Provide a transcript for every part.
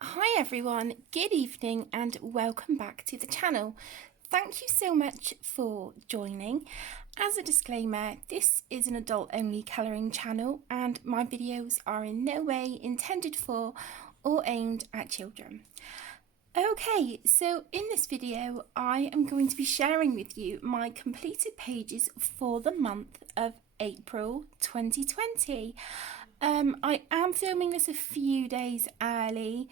Hi everyone, good evening and welcome back to the channel. Thank you so much for joining. As a disclaimer, this is an adult only colouring channel and my videos are in no way intended for or aimed at children. Okay, so in this video I am going to be sharing with you my completed pages for the month of April 2020. I am filming this a few days early,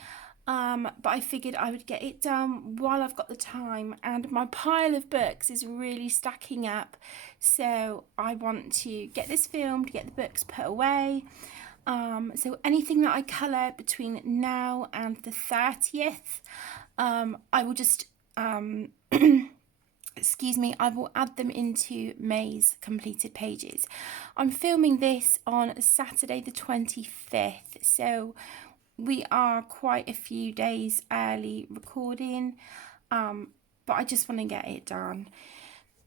but I figured I would get it done while I've got the time, and my pile of books is really stacking up, so I want to get this filmed, get the books put away. So anything that I colour between now and the 30th, I will just excuse me, I will add them into May's completed pages. I'm filming this on Saturday the 25th, so we are quite a few days early recording, but I just want to get it done.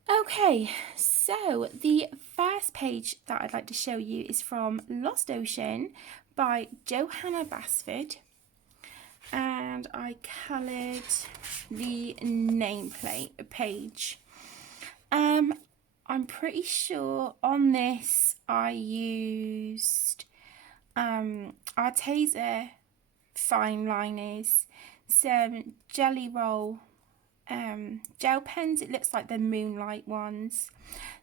Okay, so the first page that I'd like to show you is from Lost Ocean by Johanna Basford, and I coloured the nameplate page. I'm pretty sure on this I used Arteza fine liners, some Jelly Roll gel pens, it looks like the Moonlight ones,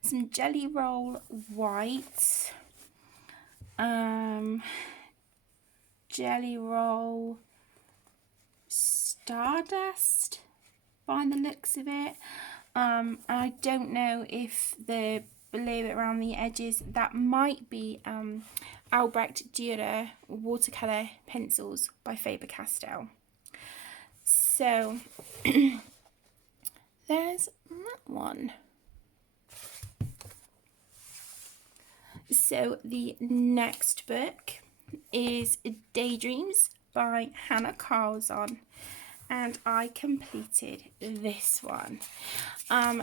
some Jelly Roll white, Jelly Roll Stardust by the looks of it. I don't know if the blue around the edges, that might be Albrecht Dürer watercolour pencils by Faber-Castell. So there's that one. So the next book is Daydreams by Hannah Carlson, and I completed this one.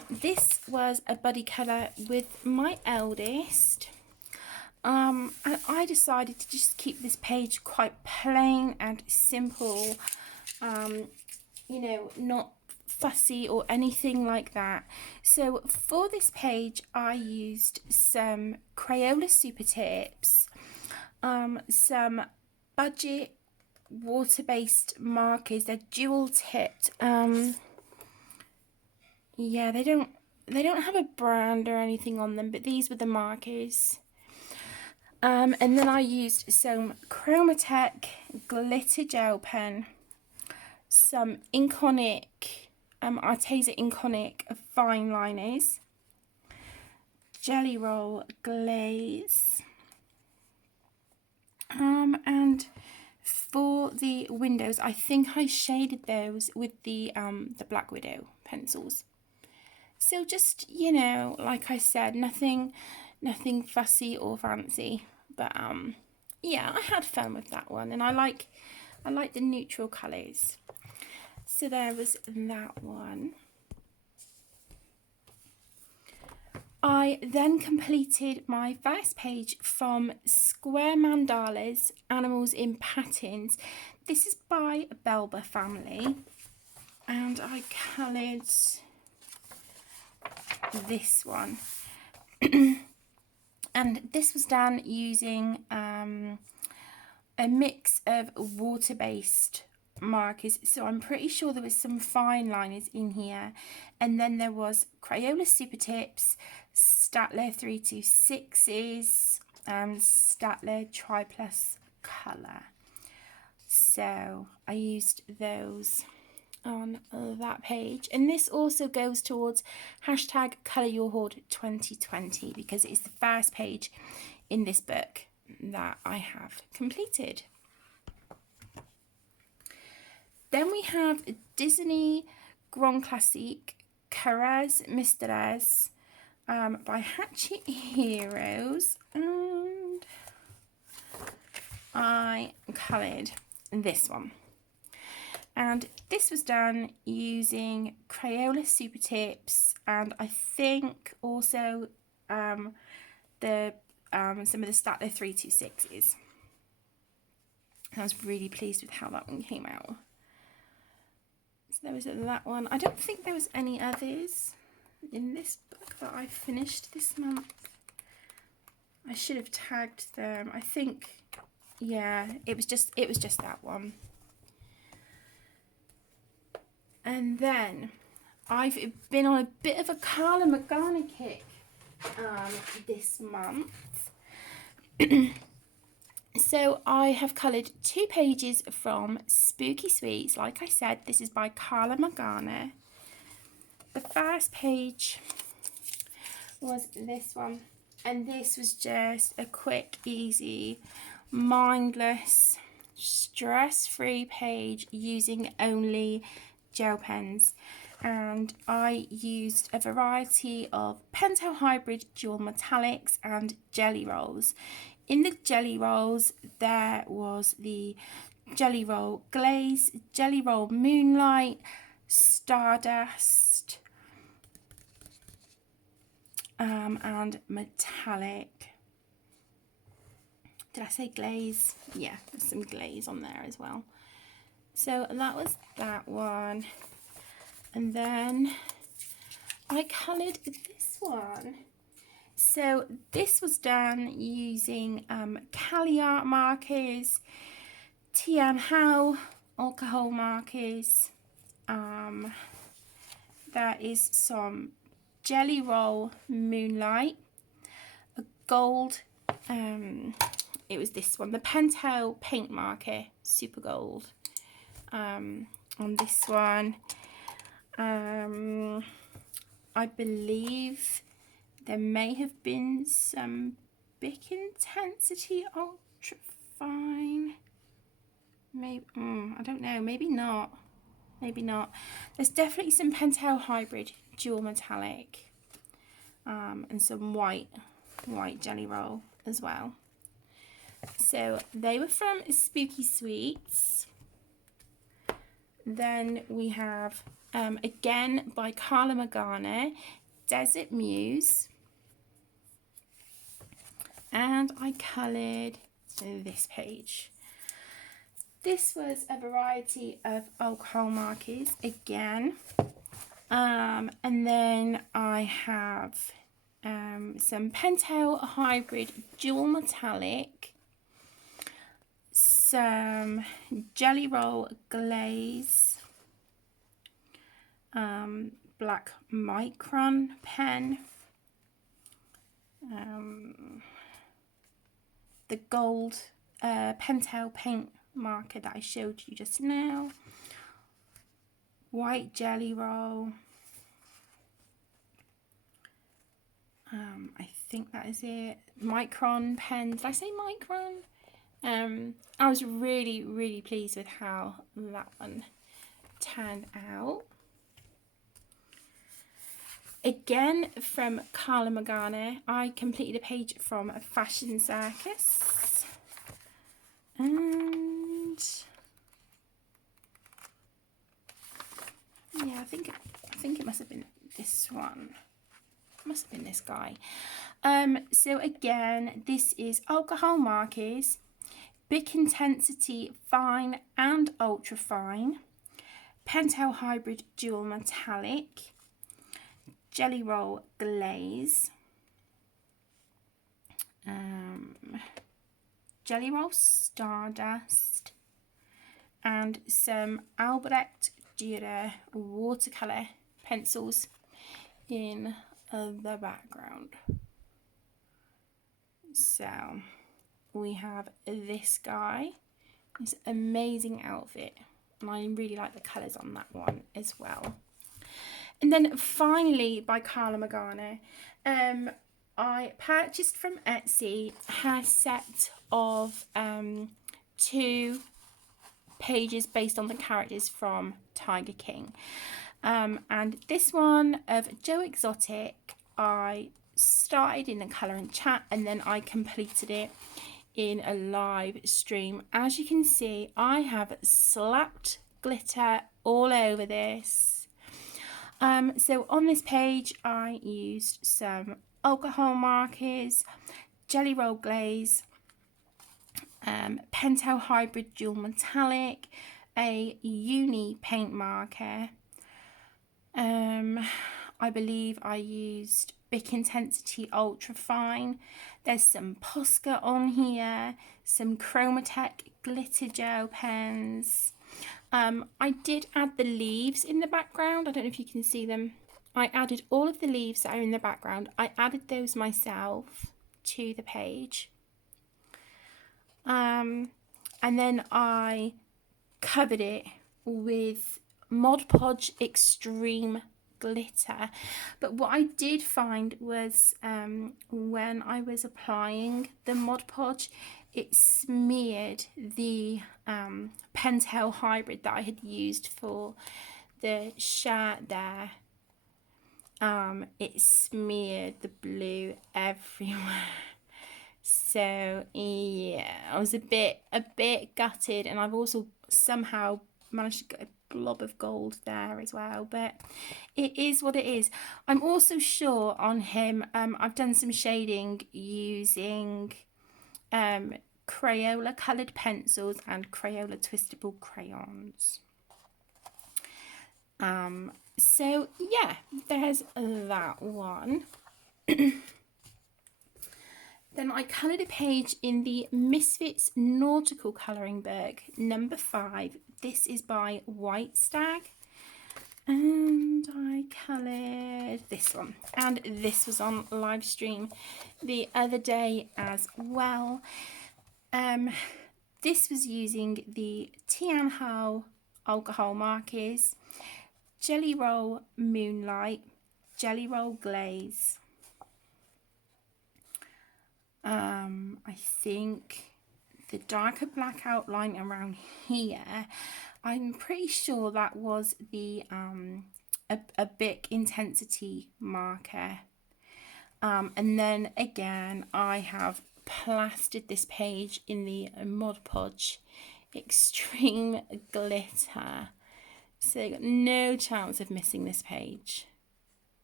This was a buddy colour with my eldest, and I decided to just keep this page quite plain and simple, you know, not fussy or anything like that. So for this page I used some Crayola Super Tips, some budget water-based markers. They're dual tipped. Yeah, they don't have a brand or anything on them, but these were the markers. And then I used some Chromatech glitter gel pen, some Inconic, Arteza Inconic fine liners, Jelly Roll glaze, and for the windows, I think I shaded those with the Black Widow pencils. So just, you know, like I said, nothing fussy or fancy, but yeah, I had fun with that one, and I like the neutral colours. So there was that one. I then completed my first page from Square Mandalas, Animals in Patterns. This is by Belba Family, and I coloured this one. And this was done using a mix of water-based markers, so I'm pretty sure there was some fine liners in here, and then there was Crayola Super Tips, Staedtler 326s, and Staedtler Tri Plus Colour. So I used those on that page, and this also goes towards hashtag Colour Your Hoard 2020 because it's the first page in this book that I have completed. Then we have Disney Grand Classique Carrez Mystères by Hatchet Heroes, and I coloured this one. And this was done using Crayola Super Tips, and I think also some of the Staedtler 326s. I was really pleased with how that one came out. So there was that one. I don't think there was any others in this book that I finished this month. I should have tagged them. I think, yeah, it was just that one. And then I've been on a bit of a Carla Magana kick this month. So I have coloured 2 pages from Spooky Sweets. Like I said, this is by Carla Magana. The first page was this one, and this was just a quick, easy, mindless, stress-free page using only gel pens, and I used a variety of Pentel Hybrid Dual Metallics and Jelly Rolls. In the Jelly Rolls there was the Jelly Roll Glaze, Jelly Roll Moonlight, Stardust, and Metallic. Did I say glaze? Yeah, there's some glaze on there as well. So that was that one. And then I coloured this one. So this was done using Cali art markers, Tian Hao alcohol markers. There is some Jelly Roll Moonlight, a gold, it was this one, the Pentel paint marker, super gold, on this one. I believe there may have been some Bic Intensity Ultra Fine. Maybe, I don't know, maybe not. Maybe not. There's definitely some Pentel Hybrid Dual Metallic, and some white Jelly Roll as well. So they were from Spooky Sweets. Then we have, again by Carla Magana, Desert Muse. And I coloured this page. This was a variety of alcohol markers again. And then I have some Pentel Hybrid Dual Metallic, some Jelly Roll Glaze, black Micron pen, the gold Pentel paint marker that I showed you just now, white Jelly Roll, I think that is it, Micron pen. Did I say Micron? I was really pleased with how that one turned out. Again from Carla Magana, I completed a page from a Fashion Circus, and yeah, I think it must have been this one. Must have been this guy. So again, this is alcohol markers, Bic Intensity Fine and Ultra Fine, Pentel Hybrid Dual Metallic, Jelly Roll Glaze, Jelly Roll Stardust, and some Albrecht Dürer watercolour pencils in the background. So we have this guy, this amazing outfit, and I really like the colours on that one as well. And then finally by Carla Magana, I purchased from Etsy her set of 2 pages based on the characters from Tiger King. And this one of Joe Exotic, I started in a colour and chat, and then I completed it in a live stream. As you can see, I have slapped glitter all over this. So on this page I used some alcohol markers, Jelly Roll Glaze, Pentel Hybrid Dual Metallic, a uni paint marker. I believe I used Bic Intensity Ultra Fine. There's some Posca on here, some Chromatech glitter gel pens. I did add the leaves in the background. I don't know if you can see them. I added all of the leaves that are in the background. I added those myself to the page. And then I covered it with Mod Podge Extreme glitter. But what I did find was when I was applying the Mod Podge, it smeared the Pentel Hybrid that I had used for the shirt there. It smeared the blue everywhere. So yeah, I was a bit gutted, and I've also somehow managed to get a blob of gold there as well, but it is what it is. I'm also sure on him, I've done some shading using Crayola coloured pencils and Crayola twistable crayons. So yeah, there's that one. Then I coloured a page in the Misfits Nautical colouring book, number 5. This is by White Stag. And I coloured this one. And this was on live stream the other day as well. This was using the Tian Hao alcohol markers, Jelly Roll Moonlight, Jelly Roll Glaze. I think the darker black outline around here, I'm pretty sure that was the a Bic intensity marker. And then again, I have plastered this page in the Mod Podge Extreme Glitter. So you got no chance of missing this page.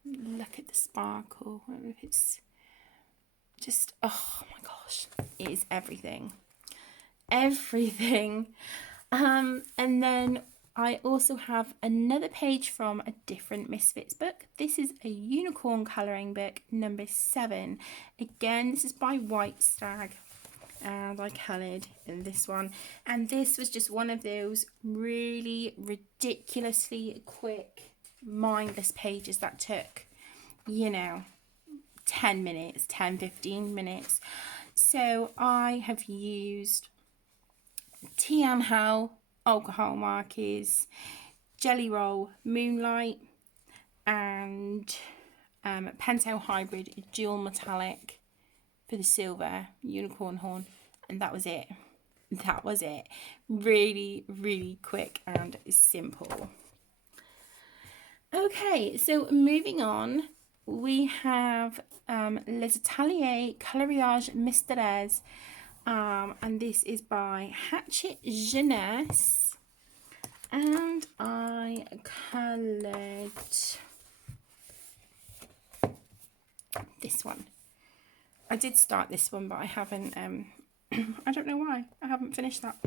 Look at the sparkle. I don't know if it's just, oh my gosh, it is everything. Everything. And then I also have another page from a different Misfits book. This is a unicorn colouring book, number 7. Again, this is by White Stag. And I coloured in this one. And this was just one of those really ridiculously quick, mindless pages that took, 10 minutes, 10-15 minutes. So I have used Tian Hao alcohol markers, Jelly Roll Moonlight, and Pentel Hybrid Dual Metallic for the silver unicorn horn, and that was it. That was it. Really, really quick and simple. Okay, so moving on, we have Les Ateliers Coloriage Mystères, and this is by Hatchet Jeunesse, and I coloured this one. I did start this one, but I haven't, I don't know why, I haven't finished that.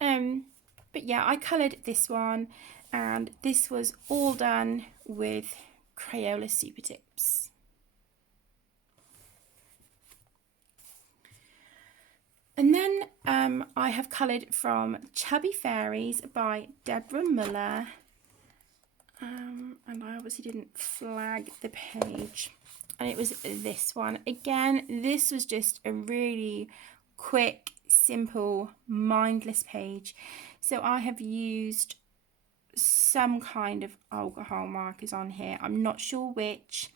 But yeah, I coloured this one, and this was all done with Crayola Super Tips. And then I have coloured from Chubby Fairies by Deborah Muller. And I obviously didn't flag the page. And it was this one. Again, this was just a really quick, simple, mindless page. So I have used some kind of alcohol markers on here. I'm not sure which,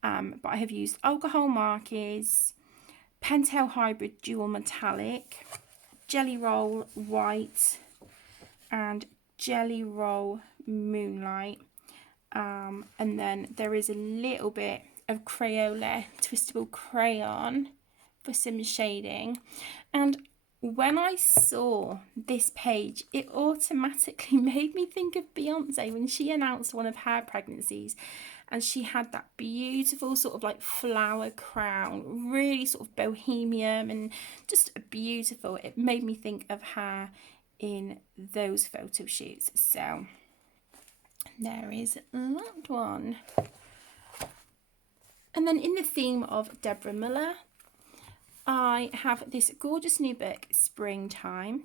but I have used alcohol markers, Pentel Hybrid Dual Metallic, Jelly Roll White, and Jelly Roll Moonlight. And then there is a little bit of Crayola Twistable Crayon for some shading. And when I saw this page, it automatically made me think of Beyonce when she announced one of her pregnancies. and she had that beautiful sort of like flower crown, really sort of bohemian and just beautiful. It made me think of her in those photo shoots. So there is that one. And then in the theme of Deborah Miller, I have this gorgeous new book, Springtime,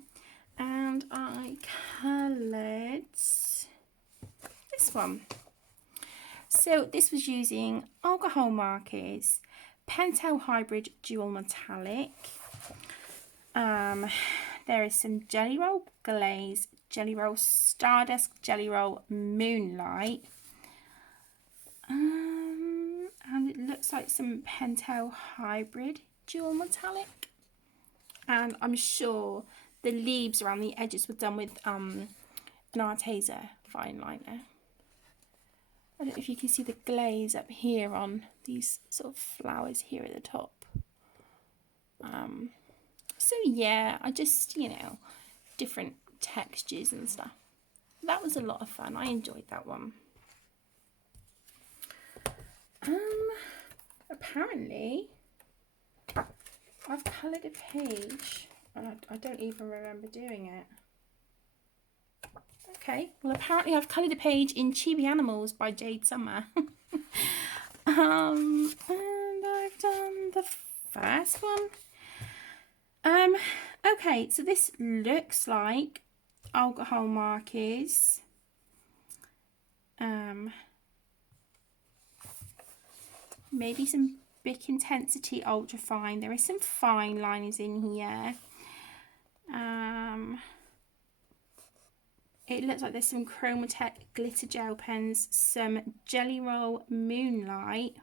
and I coloured this one. So this was using alcohol markers, Pentel Hybrid Dual Metallic. There is some Jelly Roll Glaze, Jelly Roll Stardust, Jelly Roll Moonlight. And it looks like some Pentel Hybrid Dual Metallic. And I'm sure the leaves around the edges were done with an Arteza fine liner. I don't know if you can see the glaze up here on these sort of flowers here at the top. So yeah, I just, you know, different textures and stuff. That was a lot of fun. I enjoyed that one. Apparently, I've coloured a page, and I don't even remember doing it. Okay, well apparently I've coloured a page in Chibi Animals by Jade Summer. And I've done the first one. Okay, so this looks like alcohol markers. Maybe some Bic Intensity Ultra Fine. There is some fine liners in here. It looks like there's some Chromatech glitter gel pens, some Jelly Roll Moonlight.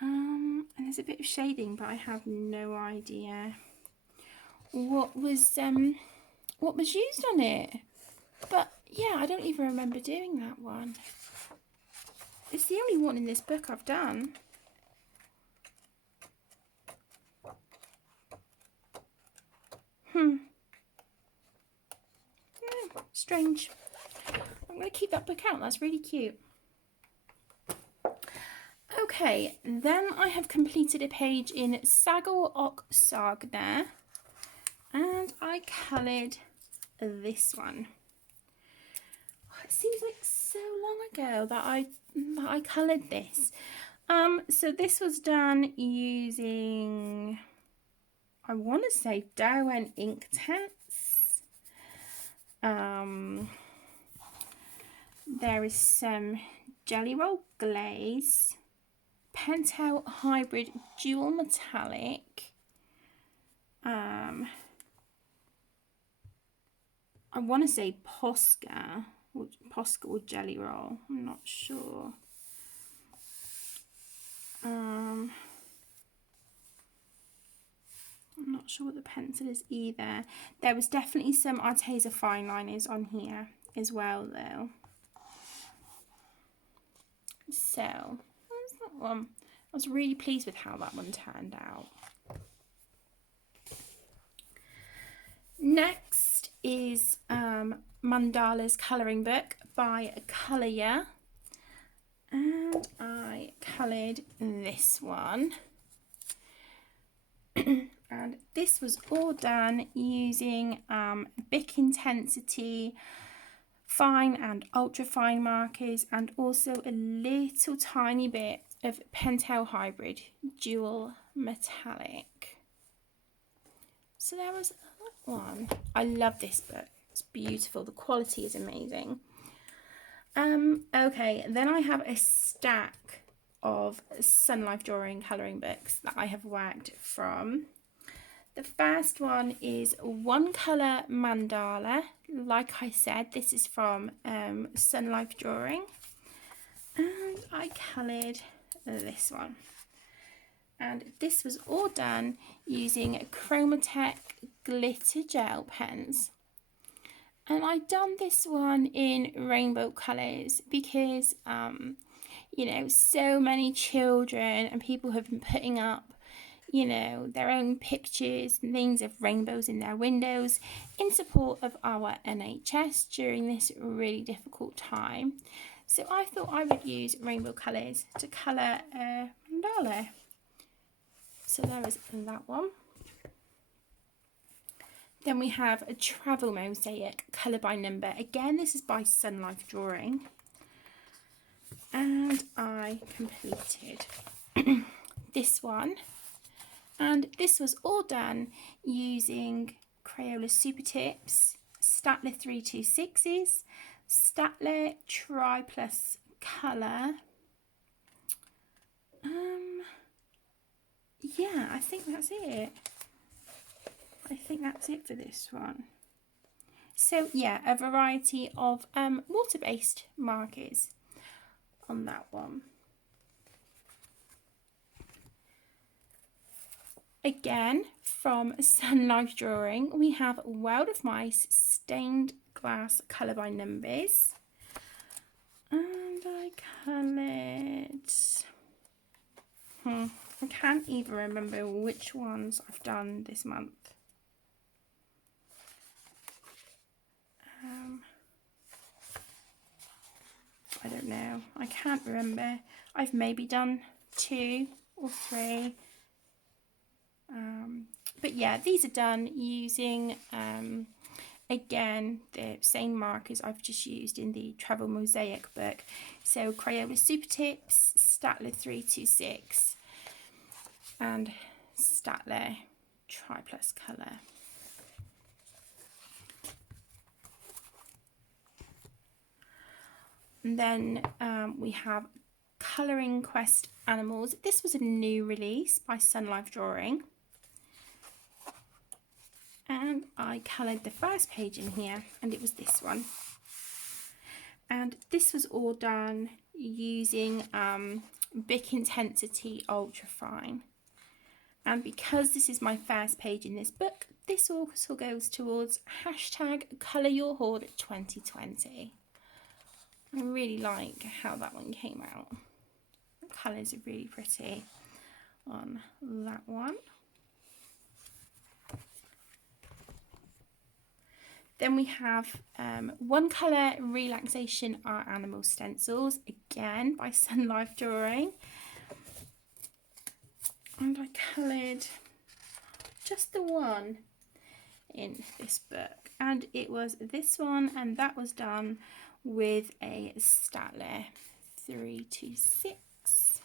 And there's a bit of shading, but I have no idea what was used on it. But yeah, I don't even remember doing that one. It's the only one in this book I've done. Strange. I'm going to keep that book out. That's really cute. Okay, then I have completed a page in Saga Land, and I coloured this one. It seems like so long ago that I coloured this. So this was done using, I want to say, Derwent Inktense. There is some Jelly Roll Glaze, Pentel Hybrid Dual Metallic. I want to say Posca or Jelly Roll. I'm not sure. I'm not sure what the pencil is either. There was definitely some Arteza fine liners on here as well, though. So there's that one. I was really pleased with how that one turned out. Next is Mandalas colouring book by Colour, and I coloured this one. And this was all done using Bic Intensity fine and ultra fine markers, and also a little tiny bit of Pentel Hybrid Dual Metallic. So there was that one. I love this book. It's beautiful. The quality is amazing. Okay, then I have a stack of SunLife Drawing colouring books that I have worked from. The first one is One Colour Mandala. Like I said, this is from SunLife Drawing. And I coloured this one. And this was all done using Chromatech glitter gel pens. And I've done this one in rainbow colours because, you know, so many children and people have been putting up, you know, their own pictures and things of rainbows in their windows in support of our NHS during this really difficult time. So I thought I would use rainbow colours to colour a mandala. So there is that one. Then we have a travel mosaic, colour by number. Again, this is by SunLife Drawing. And I completed this one. And this was all done using Crayola Super Tips, Staedtler 326s, Staedtler Tri Plus Colour. Yeah, I think that's it. I think that's it for this one. So yeah, a variety of water-based markers on that one. Again, from SunLife Drawing, we have World of Mice stained glass colour by numbers. And I coloured... I can't even remember which ones I've done this month. I don't know. I can't remember. I've maybe done 2 or 3. But yeah, these are done using, again, the same markers I've just used in the Travel Mosaic book. So Crayola Super Tips, Staedtler 326 and Staedtler Tri Plus Colour. And then we have Colouring Quest Animals. This was a new release by SunLife Drawing. And I coloured the first page in here, and it was this one. And this was all done using Bic Intensity Ultra Fine. And because this is my first page in this book, this also goes towards #ColourYourHoard2020. I really like how that one came out. The colours are really pretty on that one. Then we have One Colour Relaxation Art Animal Stencils, again by SunLife Drawing. And I coloured just the one in this book. And it was this one, and that was done with a Staedtler 326.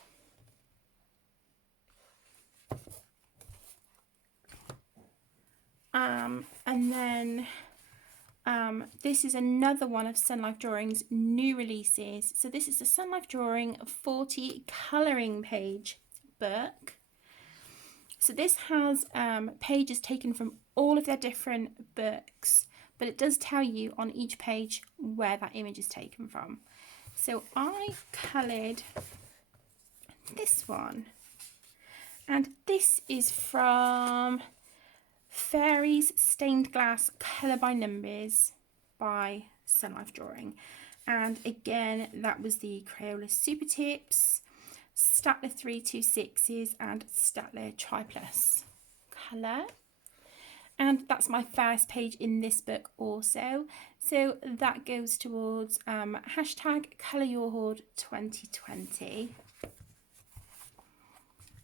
And then this is another one of SunLife Drawing's new releases. So this is the SunLife Drawing 40 colouring page book. So this has pages taken from all of their different books, but it does tell you on each page where that image is taken from. So I coloured this one, and this is from Fairies Stained Glass Colour by Numbers by SunLife Drawing. And again, that was the Crayola Super Tips, Staedtler 326s and Staedtler Tri Plus Colour. And that's my first page in this book also. So that goes towards #ColourYourHoard2020.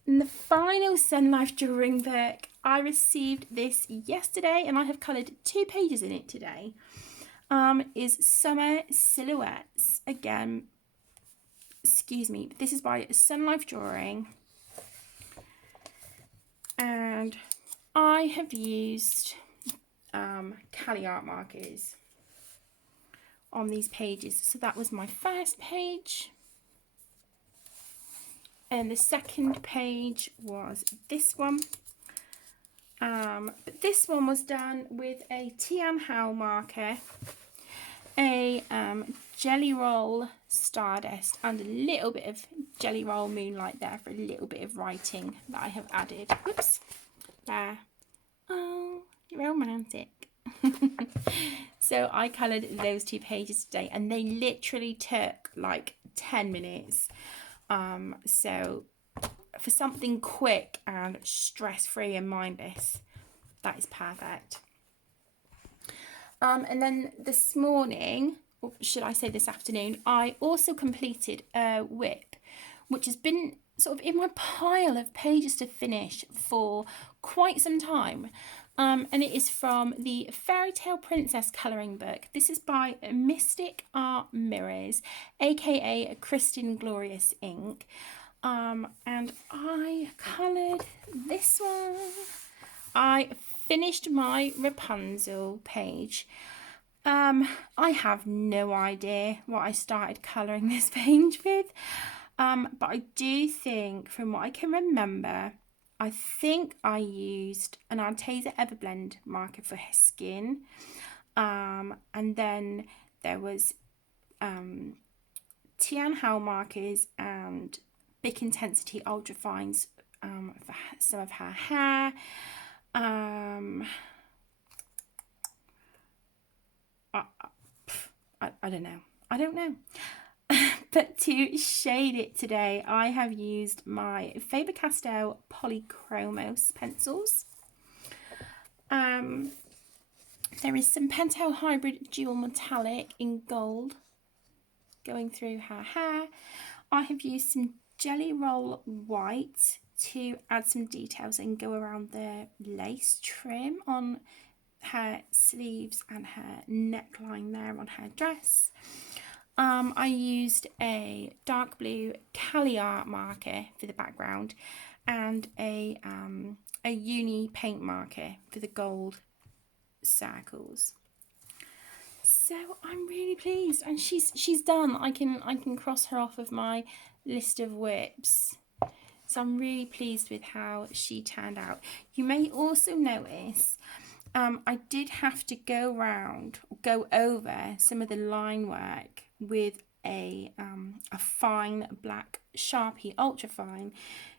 And the final SunLife Drawing book, I received this yesterday and I have coloured 2 pages in it today, is Summer Silhouettes. Again, excuse me, this is by SunLife Drawing. And I have used Cali art markers on these pages. So that was my first page. And the second page was this one. But this one was done with a Tian Hao marker, a Jelly Roll Stardust, and a little bit of Jelly Roll Moonlight there for a little bit of writing that I have added. Whoops. There. Oh, romantic. So I coloured those 2 pages today, and they literally took like 10 minutes. So for something quick and stress-free and mindless, that is perfect. And then this morning or should I say this afternoon, I also completed a whip, which has been sort of in my pile of pages to finish for quite some time. And it is from the Fairytale Princess colouring book. This is by Mystic Art Mirrors, aka Kristin Glorious Ink. And I coloured this one. I finished my Rapunzel page. I have no idea what I started colouring this page with. But I do think, from what I can remember, I think I used an Arteza Everblend marker for her skin. And then there was Tian Hao markers and Bic Intensity Ultra Fines for some of her hair. I don't know. I don't know. But to shade it today, I have used my Faber-Castell Polychromos pencils. There is some Pentel Hybrid Dual Metallic in gold going through her hair. I have used some Jelly Roll White to add some details and go around the lace trim on her sleeves and her neckline there on her dress. I used a dark blue Cali Art marker for the background and a uni paint marker for the gold circles. So I'm really pleased, and she's done. I can cross her off of my list of whips. So I'm really pleased with how she turned out. You may also notice I did have to go over some of the line work with a fine black Sharpie ultra fine,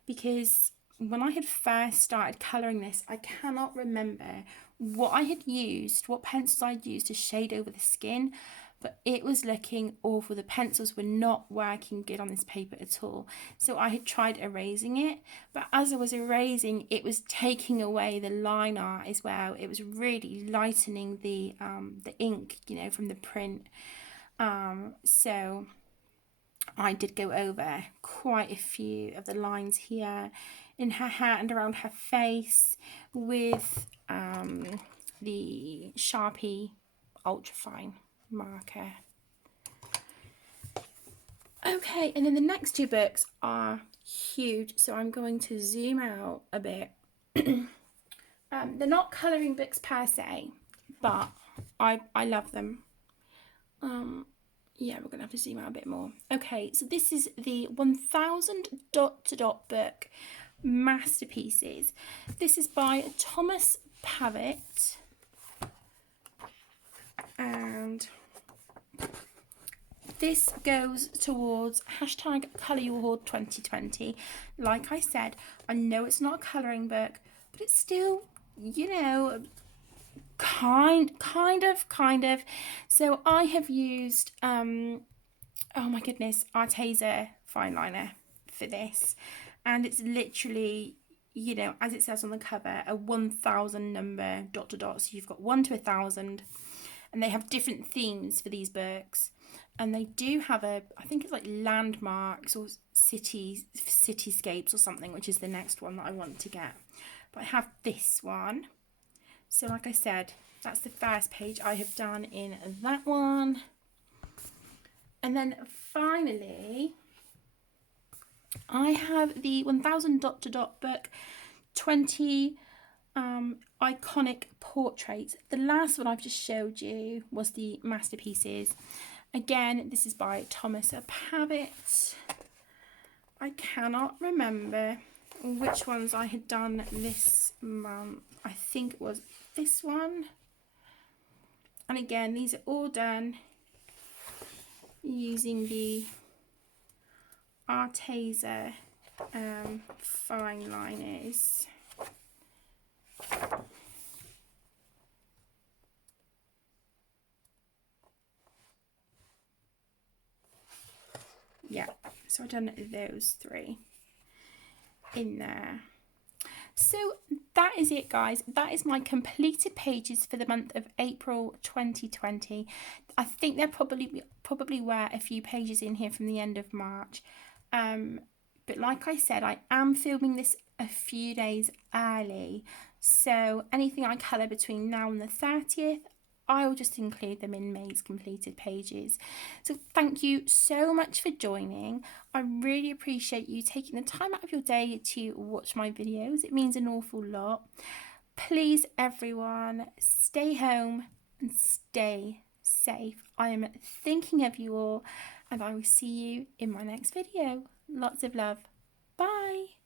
because when I had first started colouring this, I cannot remember what pencils I'd used to shade over the skin, but it was looking awful. The pencils were not working good on this paper at all. So I had tried erasing it, but as I was erasing, it was taking away the line art as well. It was really lightening the ink, from the print. So I did go over quite a few of the lines here in her hair and around her face with the Sharpie Ultrafine marker. Okay, and then the next two books are huge, so I'm going to zoom out a bit. They're not colouring books per se, but I love them. Yeah, we're going to have to zoom out a bit more. Okay, so this is the 1000 dot to dot book Masterpieces. This is by Thomas Pavitt, and this goes towards #ColourYourHoard2020. Like I said, I know it's not a colouring book, but it's still, kind of. So I have used oh my goodness, Arteza fine liner for this, and it's literally, as it says on the cover, a 1000 number dot to dot. So you've got 1 to 1000, and they have different themes for these books, and they do have I think it's like landmarks or cityscapes or something, which is the next one that I want to get. But I have this one. So like I said, that's the first page I have done in that one. And then finally, I have the 1000 dot to dot book 20 iconic portraits. The last one I've just showed you was the Masterpieces. Again, this is by Thomas Pavitt. I cannot remember which ones I had done this month. I think it was this one. And again, these are all done using the Arteza fine liners. Yeah, so I've done those three in there. So that is it, guys. That is my completed pages for the month of April 2020. I think there probably were a few pages in here from the end of March. But like I said, I am filming this a few days early. So anything I colour between now and the 30th, I'll just include them in May's completed pages. So thank you so much for joining. I really appreciate you taking the time out of your day to watch my videos. It means an awful lot. Please, everyone, stay home and stay safe. I am thinking of you all, and I will see you in my next video. Lots of love. Bye.